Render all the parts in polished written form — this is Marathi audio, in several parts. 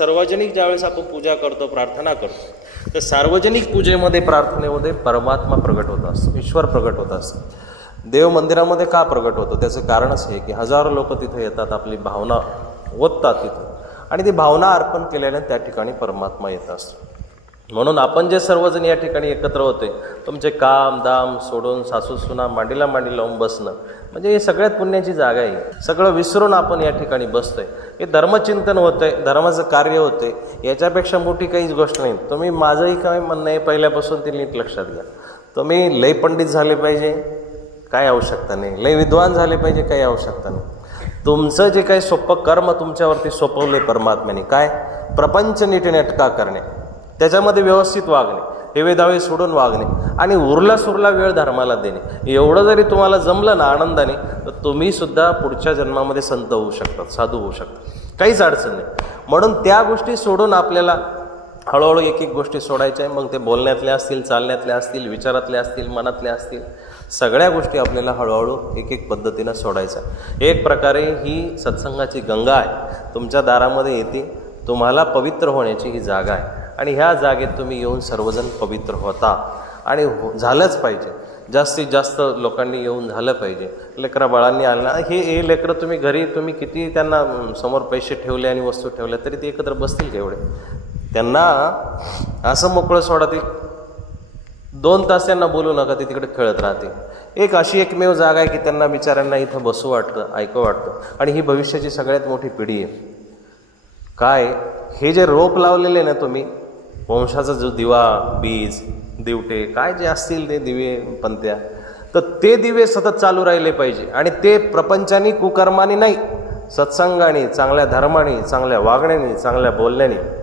सार्वजनिक ज्यावेळेस आपण पूजा करतो, प्रार्थना करतो, तर सार्वजनिक पूजेमध्ये, प्रार्थनेमध्ये परमात्मा प्रगट होत असतो, ईश्वर प्रगट होत असतो. देव मंदिरामध्ये का प्रगट होतो? त्याचं कारणच हे की हजारो लोक तिथे येतात, आपली भावना ओततात तिथे, आणि ती भावना अर्पण केल्याने त्या ठिकाणी परमात्मा येत असतो. म्हणून आपण जे सर्वजण या ठिकाणी एकत्र होते, तुमचे काम दाम सोडून सासू सुना मांडीला मांडी लावून बसणं म्हणजे हे सगळ्यात पुण्याची जागा आहे. सगळं विसरून आपण या ठिकाणी बसतोय. हे धर्मचिंतन होतंय, धर्माचं कार्य होते, याच्यापेक्षा मोठी काहीच गोष्ट नाही. तुम्ही माझंही काय म्हणणं आहे पहिल्यापासून ते नीट लक्षात घ्या. तुम्ही लय पंडित झाले पाहिजे काही आवश्यकता नाही, लय विद्वान झाले पाहिजे काही आवश्यकता नाही. तुमचं जे काही सोपं कर्म तुमच्यावरती सोपवले परमात्म्याने, काय प्रपंच नीटनेटका करणे, त्याच्यामध्ये व्यवस्थित वागणे, हेवेदावे सोडून वागणे, आणि उरला सुरला वेळ धर्माला देणे, एवढं जरी तुम्हाला जमलं ना आनंदाने, तर तुम्ही सुद्धा पुढच्या जन्मामध्ये संत होऊ शकतात, साधू होऊ शकतात, काहीच अडचण नाही. म्हणून त्या गोष्टी सोडून आपल्याला हळूहळू एक एक गोष्टी सोडायच्या आहे. मग ते बोलण्यातल्या असतील, चालण्यातल्या असतील, विचारातल्या असतील, मनातल्या असतील, सगळ्या गोष्टी आपल्याला हळूहळू एक एक पद्धतीनं सोडायच्या. एक प्रकारे ही सत्संगाची गंगा आहे, तुमच्या दारामध्ये येते, तुम्हाला पवित्र होण्याची ही जागा आहे, आणि ह्या जागेत तुम्ही येऊन सर्वजण पवित्र होता, आणि झालंच पाहिजे. जास्तीत जास्त लोकांनी येऊन झालं पाहिजे. लेकरा बाळांनी आलं, हे लेकरं तुम्ही घरी तुम्ही किती त्यांना समोर पैसे ठेवले आणि वस्तू ठेवल्या तरी ते एकत्र बसतील केवढे? त्यांना असं मोकळं सोडा, ते 2 तास त्यांना बोलू नका, ते तिकडे खेळत राहते. एक अशी एकमेव जागा आहे की त्यांना बिचाऱ्यांना इथं बसू वाटतं, ऐकू वाटतं, आणि ही भविष्याची सगळ्यात मोठी पिढी आहे. काय हे जे रोप लावलेले ना तुम्ही, वंशाचा जो दिवा, बीज, दिवटे काय जे असतील ते दिवे पंत्या, तर ते दिवे सतत चालू राहिले पाहिजे. आणि ते प्रपंचानी कुकर्मानी नाही, सत्संगाने, चांगल्या धर्माने, चांगल्या वागण्याने, चांगल्या बोलण्याने.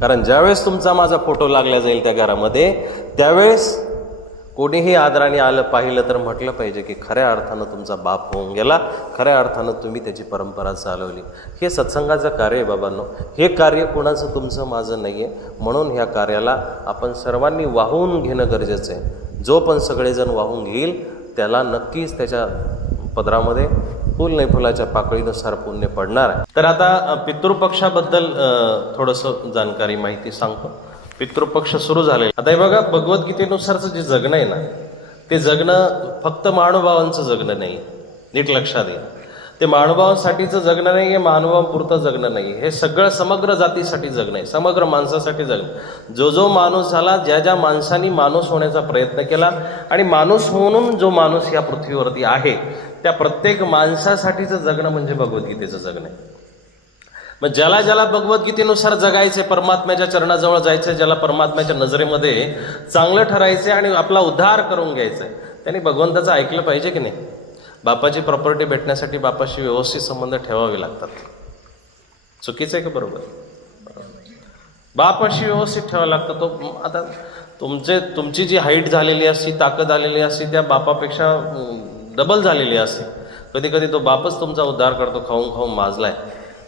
कारण ज्यावेळेस तुमचा माझा फोटो लागला जाईल त्या घरामध्ये, त्यावेळेस कोणीही आदराने आलं पाहिलं तर म्हटलं पाहिजे की खऱ्या अर्थानं तुमचा बाप होऊन गेला, खऱ्या अर्थानं तुम्ही त्याची परंपरा चालवली. हे सत्संगाचं कार्य आहे बाबांनो. हे कार्य कोणाचं तुमचं माझं नाही आहे. म्हणून ह्या कार्याला आपण सर्वांनी वाहून घेणं गरजेचं आहे. जो पण सगळेजण वाहून घेईल त्याला नक्कीच त्याच्या पदरामध्ये फुल नाही फुलाच्या पाकळीनुसार पुण्य पडणार आहे. तर आता पितृपक्षाबद्दल थोडंसं जाणकारी माहिती सांगतो. पितृपक्ष सुरू झाले. आता हे बघा, भगवद्गीतेनुसारचं जे जगणं आहे ना, ते जगणं फक्त महानुभावांचं जगणं नाही, नीट लक्षात घ्या. ते महानुभावांसाठीचं जगणं नाही, हे महानुभावांपुरतं जगणं नाही, हे सगळं समग्र जातीसाठी जगणं आहे, समग्र माणसासाठी जगणं. जो जो माणूस झाला, ज्या ज्या माणसांनी माणूस होण्याचा प्रयत्न केला, आणि माणूस म्हणून जो माणूस या पृथ्वीवरती आहे, त्या प्रत्येक माणसासाठीचं जगणं म्हणजे भगवद्गीतेचं जगणं आहे. मग ज्याला ज्याला भगवद्गीतेनुसार जगायचे, परमात्म्याच्या चरणाजवळ जायचं, ज्याला परमात्म्याच्या नजरेमध्ये चांगलं ठरायचे आणि आपला उद्धार करून घ्यायचंय, त्यांनी भगवंताचं ऐकलं पाहिजे की नाही? बापाची प्रॉपर्टी भेटण्यासाठी बापाशी व्यवस्थित संबंध ठेवावे लागतात. चुकीचं आहे का बरोबर? बापाशी व्यवस्थित ठेवावं लागतं. तो आता तुमची जी हाईट झालेली असती, ताकद आलेली असती, त्या बापापेक्षा डबल झालेली असते. कधी कधी तो बापच तुमचा उद्धार करतो, खाऊन खाऊन माजलाय,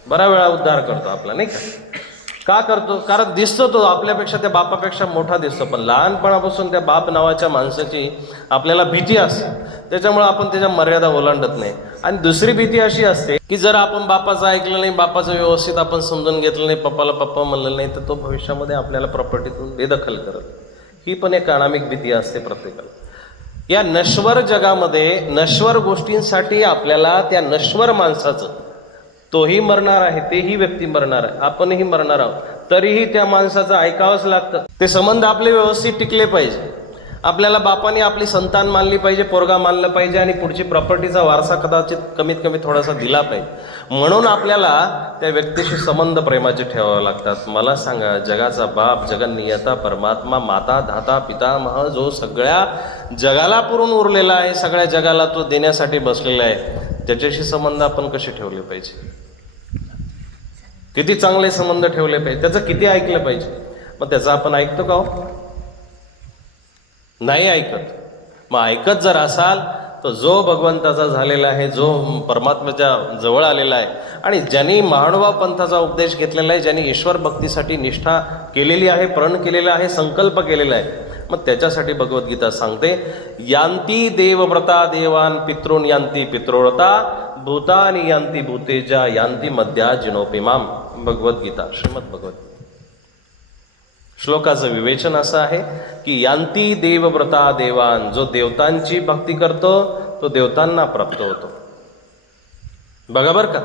बरा वेळा उद्धार करतो आपला, नाही का करतो? कारण दिसतो तो आपल्यापेक्षा, त्या बापापेक्षा मोठा दिसतो, पण लहानपणापासून त्या बाप नावाच्या माणसाची आपल्याला भीती असते, त्याच्यामुळे आपण त्याच्या मर्यादा ओलांडत नाही. आणि दुसरी भीती अशी असते की जर आपण बापाचं ऐकलं नाही, बापाचं व्यवस्थित आपण समजून घेतलं नाही, पप्पाला पप्पा म्हणलं नाही, तर तो भविष्यामध्ये आपल्याला प्रॉपर्टीतून बेदखल करेल. ही पण एक अनामिक भीती असते प्रत्येकाला. या नश्वर जगामध्ये नश्वर गोष्टींसाठी आपल्याला त्या नश्वर माणसाचं, तोही मरणार आहे, तेही व्यक्ती मरणार आहे, आपणही मरणार आहोत, तरीही त्या माणसाचं ऐकावंच लागतं. ते संबंध आपले व्यवस्थित टिकले पाहिजे. आपल्याला बापाने आपली संतान मानली पाहिजे, पोरगा मानलं पाहिजे, आणि पुढची प्रॉपर्टीचा वारसा कदाचित कमीत कमी थोडासा दिला पाहिजे. म्हणून आपल्याला त्या व्यक्तीशी संबंध प्रेमाचे ठेवावे लागतात. मला सांगा, जगाचा बाप, जगन्नियता, परमात्मा, माता, धाता, पितामह, जो सगळ्या जगाला पुरून उरलेला आहे, सगळ्या जगाला तो देण्यासाठी बसलेला आहे, त्याच्याशी संबंध आपण कसे ठेवले पाहिजे? किती चांगले संबंध ठेवले पाहिजे, त्याचं किती ऐकलं पाहिजे. मग त्याचं आपण ऐकतो का हो? नाही ऐकत. मग ऐकत जर असाल तर जो भगवंताचा झालेला आहे, जो परमात्म्याच्या जवळ आलेला आहे, आणि ज्यांनी महानुभाव पंथाचा उपदेश घेतलेला आहे, ज्यांनी ईश्वर भक्तीसाठी निष्ठा केलेली आहे, प्रण केलेला आहे, संकल्प केलेला आहे, मग त्याच्यासाठी भगवद्गीता सांगते, यांती देवव्रता देवान पितॄन यांती पितृव्रता भूतानि यांती भूतेजा यांती मध्या जिनोपिमाम. भगवद्गीता, श्रीमद भगवद्गीता. श्लोकाचं विवेचन असं आहे की यांती देवव्रता देवान, जो देवतांची भक्ती करतो तो देवतांना प्राप्त होतो. बघा बर का,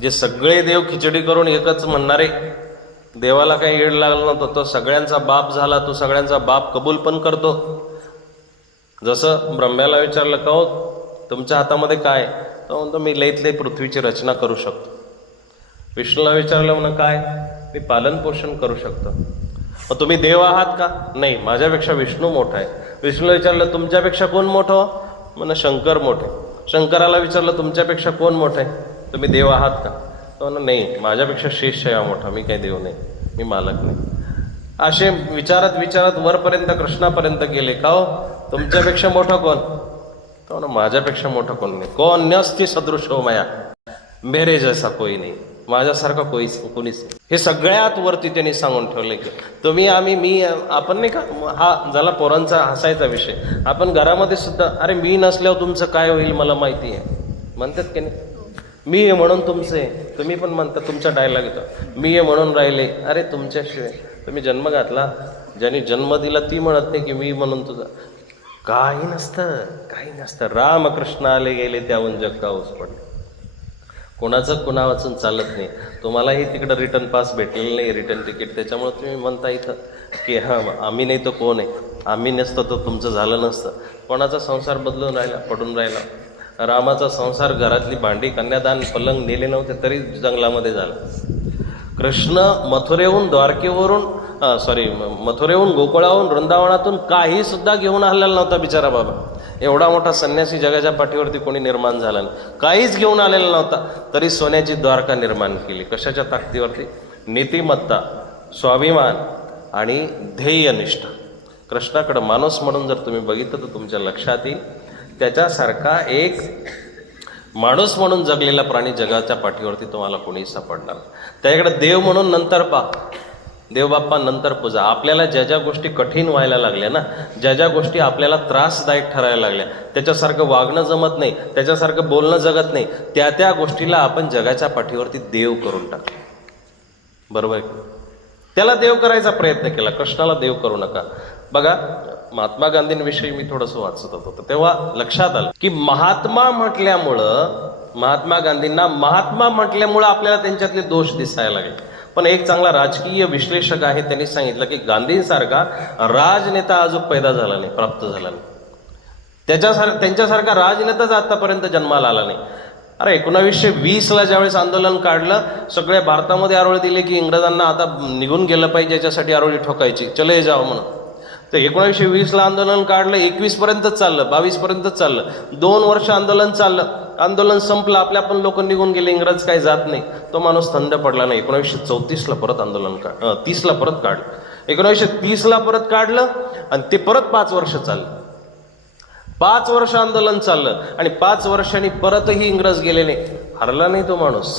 जे सगळे देव खिचडी करून एकच म्हणणारे, देवाला काही येड लागलं नव्हतं, तो सगळ्यांचा बाप झाला, तो सगळ्यांचा बाप कबूल पण करतो. जसं ब्रह्म्याला विचारलं का हो तुमच्या हातामध्ये काय, तो म्हणतो मी लईत लई पृथ्वीची रचना करू शकतो. विष्णूला विचारलं म्हणून काय, मी पालन पोषण करू शकतो. मग तुम्ही देव आहात का, नाही माझ्यापेक्षा विष्णू मोठा आहे. विष्णूला विचारलं तुमच्यापेक्षा कोण मोठं, म्हणा शंकर मोठे. शंकराला विचारलं तुमच्यापेक्षा कोण मोठं आहे, तुम्ही देव आहात का, तो म्हणा नाही माझ्यापेक्षा शेष आहे मोठा, मी काही देव नाही, मी मालक नाही. असे विचारत विचारत वरपर्यंत कृष्णापर्यंत गेले. का हो तुमच्यापेक्षा मोठा कोण, तो म्हणा माझ्यापेक्षा मोठा कोण नाही. कोण न्यस्ति सदृशो मया, मेरे जैसा कोई नाही, माझ्यासारखा कोणीच नाही. हे सगळ्यात वरती त्यांनी सांगून ठेवले की तुम्ही आम्ही मी आपण नाही का, हा झाला पोरांचा हसायचा विषय. आपण घरामध्ये सुद्धा अरे मी नसल्यावर तुमचं काय होईल मला माहिती आहे म्हणतात की नाही, मी आहे म्हणून तुमचे, तुम्ही पण म्हणता तुमचा डायलॉग येतो, मी आहे म्हणून राहिले. अरे तुमच्याशिवाय तुम्ही जन्म घातला, ज्यांनी जन्म दिला ती म्हणत नाही की मी म्हणून तुझा, काही नसतं, काही नसतं. रामकृष्ण आले गेले त्याहून जग काऊस पडले. कोणाचं कुणा वाचून चालत नाही. तुम्हालाही तिकडं रिटर्न पास भेटलेलं नाही, रिटर्न तिकीट, त्याच्यामुळे तुम्ही म्हणता इथं की हां आम्ही नाही तर कोण आहे, आम्ही नसतं तर तुमचं झालं नसतं. कोणाचा संसार बदलून राहिला, पडून राहिला. रामाचा संसार, घरातली भांडी, कन्यादान, पलंग नेले नव्हते तरी जंगलामध्ये झाला. कृष्ण मथुरेहून मथुरेहून गोकुळाहून वृंदावनातून काही सुद्धा घेऊन आलेला नव्हता बिचारा बाबा. एवढा मोठा संन्यासी जगाच्या पाठीवरती कोणी निर्माण झाला नाही, काहीच घेऊन आलेला नव्हता, तरी सोन्याची द्वारका निर्माण केली. कशाच्या ताकदीवरती, नीतिमत्ता, स्वाभिमान आणि ध्येयनिष्ठा. कृष्णाकडे माणूस म्हणून जर तुम्ही बघितलं तर तुमच्या लक्षात येईल, त्याच्यासारखा एक माणूस म्हणून जगलेला प्राणी जगाच्या पाठीवरती तुम्हाला कोणी सापडणार. त्याच्याकडे देव म्हणून नंतर पहा, देवबाप्पा नंतर पूजा. आपल्याला ज्या ज्या गोष्टी कठीण व्हायला लागल्या ना, ज्या ज्या गोष्टी आपल्याला त्रासदायक ठरायला लागल्या, त्याच्यासारखं वागणं जमत नाही, त्याच्यासारखं बोलणं जगत नाही, त्या त्या गोष्टीला आपण जगाच्या पाठीवरती देव करून टाकलं. बरोबर आहे, त्याला देव करायचा प्रयत्न केला. कृष्णाला देव करू नका. बघा महात्मा गांधींविषयी मी थोडंसं वाचत होतो, तेव्हा लक्षात आलं की महात्मा गांधींना महात्मा म्हटल्यामुळं आपल्याला त्यांच्यातले दोष दिसायला लागले. पण एक चांगला राजकीय विश्लेषक आहे, त्यांनी सांगितलं की गांधींसारखा राजनेता अजून पैदा झाला नाही, प्राप्त झाला नाही. त्यांच्यासारखा राजनेताच आतापर्यंत जन्माला आला नाही. अरे 1920ला ज्यावेळेस आंदोलन काढलं, सगळ्या भारतामध्ये आरोळी दिले की इंग्रजांना आता निघून गेलं पाहिजे, याच्यासाठी आरोळी ठोकायची, चले जावं म्हणून. तर 1920ला आंदोलन काढलं, 21 पर्यंतच चाललं, 22 पर्यंतच चाललं, 2 वर्ष आंदोलन चाललं. आंदोलन संपलं, आपल्या पण लोक निघून गेले, इंग्रज काही जात नाही. तो माणूस थंड पडला नाही. 1934ला परत आंदोलन 30ला परत काढलं, 1930ला परत काढलं आणि ते परत 5 वर्ष चाललं. 5 वर्ष आंदोलन चाललं आणि 5 वर्षांनी परतही इंग्रज गेले नाही. हरला नाही तो माणूस.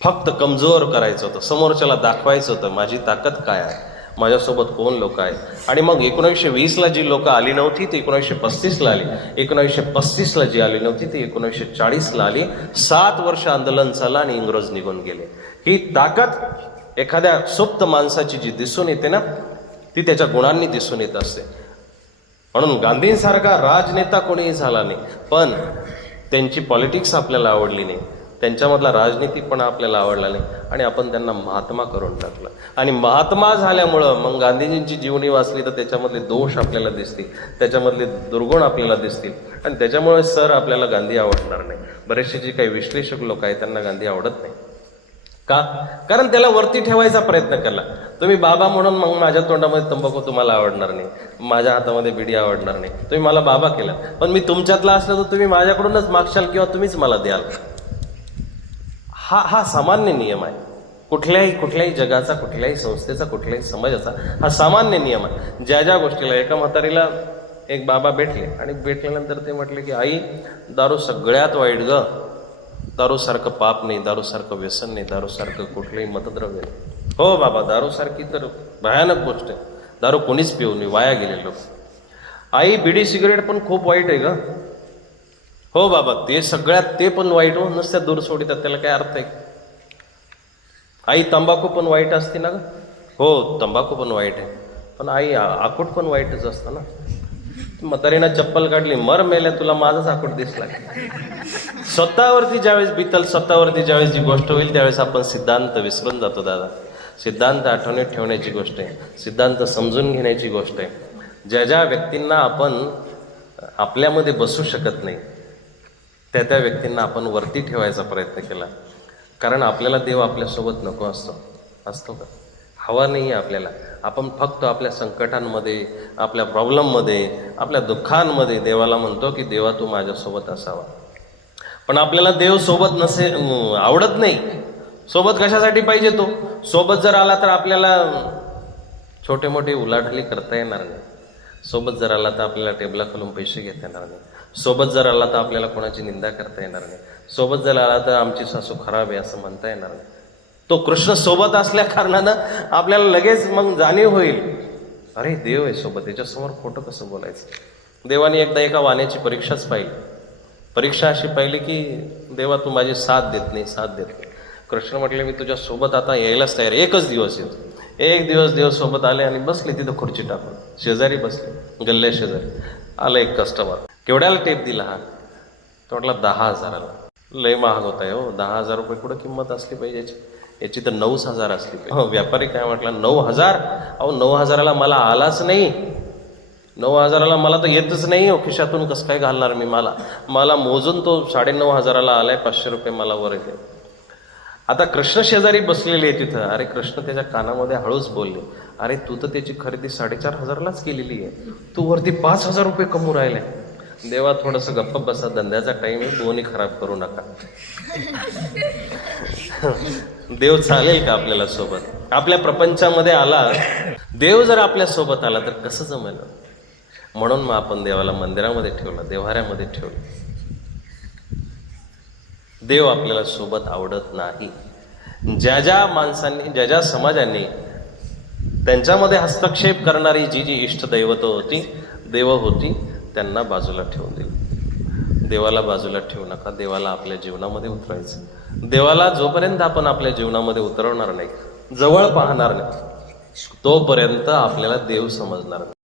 फक्त कमजोर करायचं होतं, समोरच्याला दाखवायचं होतं माझी ताकद काय आहे, माझ्यासोबत कोण लोक आहेत. आणि मग 1920ला जी लोक आली नव्हती ती 1935ला आली, 1935ला जी आली नव्हती ती 1940ला आली. 7 वर्ष आंदोलन चाललं आणि इंग्रज निघून गेले. ही ताकद एखाद्या सुप्त माणसाची जी दिसून येते ना, ती त्याच्या गुणांनी दिसून येत असते. म्हणून गांधींसारखा राजनेता कोणीही झाला नाही, पण त्यांची पॉलिटिक्स आपल्याला आवडली नाही, त्यांच्यामधला राजनीतीपणा आपल्याला आवडला नाही आणि आपण त्यांना महात्मा करून टाकलं. आणि महात्मा झाल्यामुळं मग गांधीजींची जीवनी वाचली तर त्याच्यामधले दोष आपल्याला दिसतील, त्याच्यामधले दुर्गुण आपल्याला दिसतील आणि त्याच्यामुळे आपल्याला गांधी आवडणार नाही. बरेचसे जे काही विश्लेषक लोक आहेत त्यांना गांधी आवडत नाही. का? कारण त्याला वरती ठेवायचा प्रयत्न केला. तुम्ही बाबा म्हणून मग माझ्या तोंडामध्ये तंबाखू तुम्हाला आवडणार नाही, माझ्या हातामध्ये बिडी आवडणार नाही, तुम्ही मला बाबा केला. पण मी तुमच्यातला असलं तर तुम्ही माझ्याकडूनच मागशाल किंवा तुम्हीच मला द्याल. हा सामान्य नियम आहे. कुठल्याही जगाचा, कुठल्याही संस्थेचा, कुठल्याही समाजाचा हा सामान्य नियम आहे. ज्या ज्या गोष्टीला, एका म्हातारीला एक बाबा भेटले आणि भेटल्यानंतर ते म्हटले की आई दारू सगळ्यात वाईट ग, दारूसारखं पाप नाही, दारूसारखं व्यसन नाही, दारूसारखं कुठलंही मतद्रव्य नाही. हो बाबा, दारूसारखी तर भयानक गोष्ट आहे, दारू कोणीच पिऊ नये, वाया गेले लोक. आई बिडी सिगरेट पण खूप वाईट आहे ग. हो बाबा, ते सगळ्यात ते पण वाईट हो, नुसत्या दूर सोडितात, त्याला काय अर्थ आहे. आई तंबाखू पण वाईट असते ना ग? हो, तंबाखू पण वाईट आहे, पण आई आकूट पण वाईटच असतं ना. म्हातारीनं चप्पल काढली, मर मेल्या, तुला माझाच आकूट दिसला. स्वतःवरती ज्यावेळेस बितल, स्वतःवरती ज्यावेळेस जी गोष्ट होईल, त्यावेळेस आपण सिद्धांत विसरून जातो दादा. सिद्धांत आठवणीत ठेवण्याची गोष्ट आहे, सिद्धांत समजून घेण्याची गोष्ट आहे. ज्या ज्या व्यक्तींना आपण आपल्यामध्ये बसू शकत नाही, त्या त्या व्यक्तींना आपण वरती ठेवायचा प्रयत्न केला. कारण आपल्याला देव आपल्यासोबत नको असतो का? हवा नाही आहे आपल्याला. आपण फक्त आपल्या संकटांमध्ये, आपल्या प्रॉब्लेममध्ये, आपल्या दुःखांमध्ये देवाला म्हणतो की देवा तू माझ्यासोबत असावा. पण आपल्याला देव सोबत आवडत नाही. सोबत कशासाठी पाहिजे? तो सोबत जर आला तर आपल्याला छोटे मोठे उलाढाली करता येणार नाही. सोबत जर आला तर आपल्याला टेबला खालून पैसे घेता येणार नाही. सोबत जर आला तर आपल्याला कोणाची निंदा करता येणार नाही. सोबत जर आला तर आमची सासू खराब आहे असं म्हणता येणार नाही. तो कृष्ण सोबत असल्या कारणानं आपल्याला लगेच मग जाणीव होईल, अरे देव आहे सोबत, त्याच्यासमोर खोटं कसं बोलायचं. देवाने एकदा एका वाण्याची परीक्षाच पाहिली. परीक्षा अशी पाहिली की देवा तू माझी साथ देत नाही. कृष्ण म्हटले मी तुझ्या सोबत आता यायलाच तयार, एकच दिवस येतो. एक दिवस देव सोबत आले आणि बसले तिथं खुर्ची टाकून, शेजारी बसले, गल्ल्या शेजारी. आला एक कस्टमर, केवढ्याला टेप दिला हा? तो म्हटला 10,000ला. लय महाग होत आहे हो, 10,000 रुपये कुठं किंमत असली पाहिजे याची तर 9,000 असली पाहिजे. व्यापारी काय म्हटला, 9,000? अहो 9,000ला मला आलाच नाही, 9,000ला मला तर येतच नाही हो, खिशातून कसं काय घालणार मी? मला मोजून तो 9,500ला आलाय, 500 रुपये मला वर येते. आता कृष्ण शेजारी बसलेले आहे तिथं. अरे कृष्ण त्याच्या कानामध्ये हळूच बोलले, अरे तू तर त्याची खरेदी 4,500लाच केलेली आहे, तू वरती 5,000 रुपये कमवू राहिले. देवा थोडस गप्प बसा, धंद्याचा टाइम आहे, दोन्ही खराब करू नका. देव चालेल का आपल्याला सोबत? आपल्या प्रपंचामध्ये आला देव, जर आपल्या सोबत आला तर कसं जमेल? म्हणून मग आपण देवाला मंदिरामध्ये ठेवलं, देव्हाऱ्यामध्ये ठेवलं. देव आपल्याला सोबत आवडत नाही. ज्या ज्या माणसांनी, ज्या ज्या समाजांनी त्यांच्यामध्ये हस्तक्षेप करणारी जी जी इष्टदैवत होती, देव होती, त्यांना बाजूला ठेवून दिलं. देवाला बाजूला ठेवू नका. देवाला आपल्या जीवनामध्ये उतरायचं. देवाला जोपर्यंत आपण आपल्या जीवनामध्ये उतरवणार नाही, जवळ पाहणार नाही, तोपर्यंत आपल्याला देव समजणार नाही.